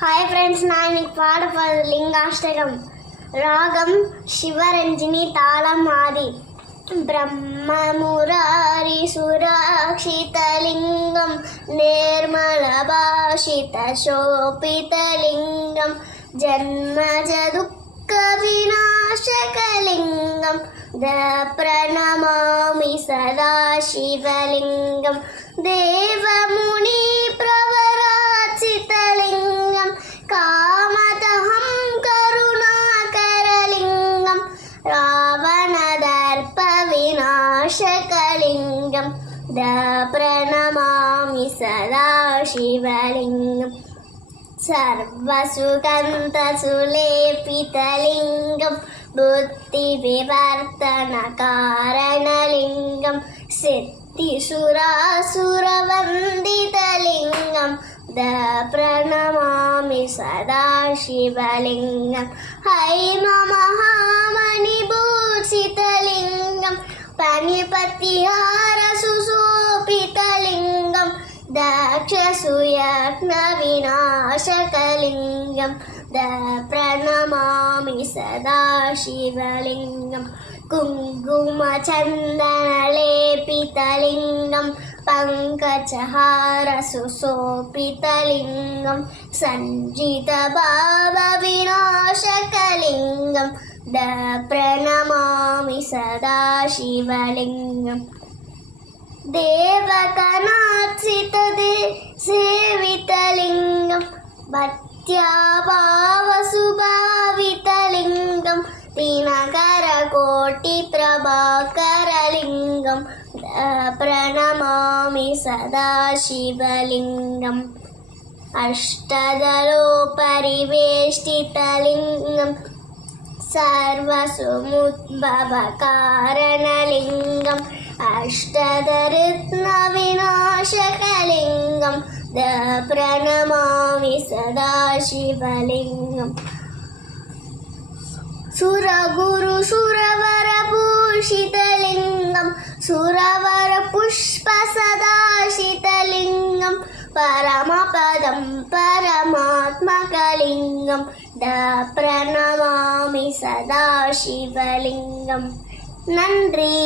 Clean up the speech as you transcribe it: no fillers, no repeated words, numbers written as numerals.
Hi friends, நான் இன்னைக்கு பாட போகிறது லிங்காஷ்டகம். ராகம் சிவரஞ்சினி, தாளம் ஆதி. ब्रह्ममुरारी सुरक्षितलिङ्गं निर्मलभाषितशोभितलिङ्गं जन्मजदुःखविनाशकलिङ्गं प्रणमामि सदा शिवलिङ्गं देवमुनि प्रवराचितलिङ्गं कामदहं करुणाकरलिङ्गं रावणदर्पविनाशकलिङ्गं प्रणमामि सदा शिवलिङ्गं सर्वसुगन्धसुलेपितलिङ्गं बुद्धिविवर्तनकारणलिङ्गं सिद्धिसुरासुरवन्दितलिङ्गं प्रणमामि सदा शिवलिङ्गं हैममहामणिभूषितलिङ्गं पनिपतिहारसुशोभितलिङ्गं दक्षसुयज्ञविनाशकलिङ्गं प्रणमामि सदा शिवलिङ्गं कुङ्कुमचन्दनलेपितलिङ्गं पङ्कजहारसुशोभितलिङ्गं सञ्जितभावविनाशकलिङ्गं प्रणमामि सदा शिवलिङ्गं देवकनार्चितसेवितलिङ्गं भक्त्या भावसुभावितलिङ्गं दिनकरकोटिप्रभाकरलिङ्गं प्रणमामि सदा शिवलिङ्गम् अष्टदलोपरिवेष्टितलिङ्गं सर्वसुमुद्भवकारणलिङ्गम् अष्टदरत्नविनाशकलिङ्गं प्रणमामि सदा शिवलिङ्गम् सुरगुरुसुरवरभूषितलिङ्गं सुरवरपुष्पसदाशितलिङ्गं परमपदं परमात्मकलिङ्गं प्रणमामि सदा शिवलिङ्गं. நன்றி.